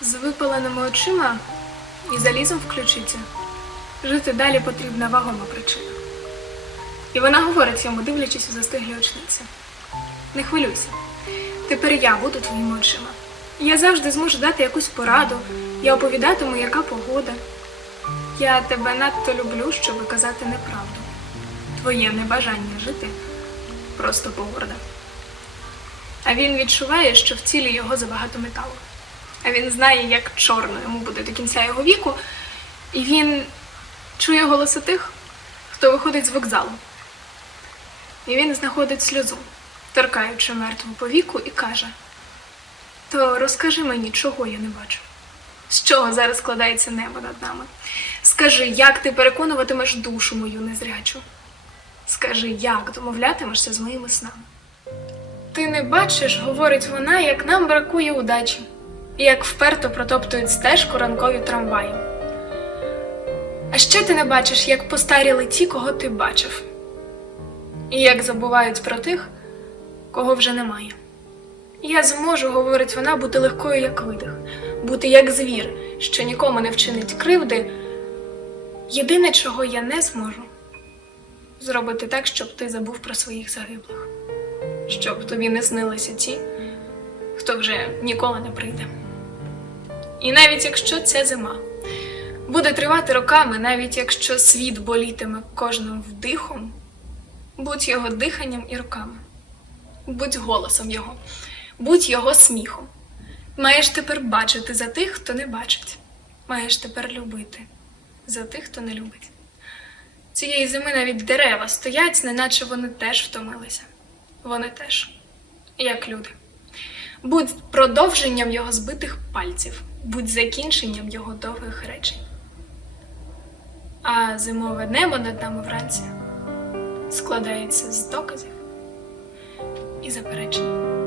З випаленими очима і залізом включиться, жити далі потрібна вагома причина. І вона говорить йому, дивлячись у застиглі очниці. Не хвилюйся, тепер я буду твоїми очима. Я завжди зможу дати якусь пораду, я оповідатиму, яка погода. Я тебе надто люблю, щоб казати неправду. Твоє небажання жити просто погорда. А він відчуває, що в тілі його забагато металу. А він знає, як чорно йому буде до кінця його віку, і він чує голоси тих, хто виходить з вокзалу. І він знаходить сльозу, торкаючи мертву повіку, і каже: То розкажи мені, чого я не бачу. З чого зараз складається небо над нами? Скажи, як ти переконуватимеш душу мою незрячу? Скажи, як домовлятимешся з моїми снами? Ти не бачиш, говорить вона, як нам бракує удачі, і як вперто протоптують стежку ранкові трамваї. А ще ти не бачиш, як постаріли ті, кого ти бачив, і як забувають про тих, кого вже немає. Я зможу, говорить вона, бути легкою, як видих, бути як звір, що нікому не вчинить кривди. Єдине, чого я не зможу, зробити так, щоб ти забув про своїх загиблих, щоб тобі не снилися ті, хто вже ніколи не прийде. І навіть якщо ця зима буде тривати роками, навіть якщо світ болітиме кожним вдихом, будь його диханням і руками, будь голосом його, будь його сміхом. Маєш тепер бачити за тих, хто не бачить, маєш тепер любити за тих, хто не любить. Цієї зими навіть дерева стоять, неначе вони теж втомилися. Вони теж, як люди. Будь продовженням його збитих пальців, будь закінченням його довгих речень. А зимове небо над нами вранці складається з доказів і заперечень.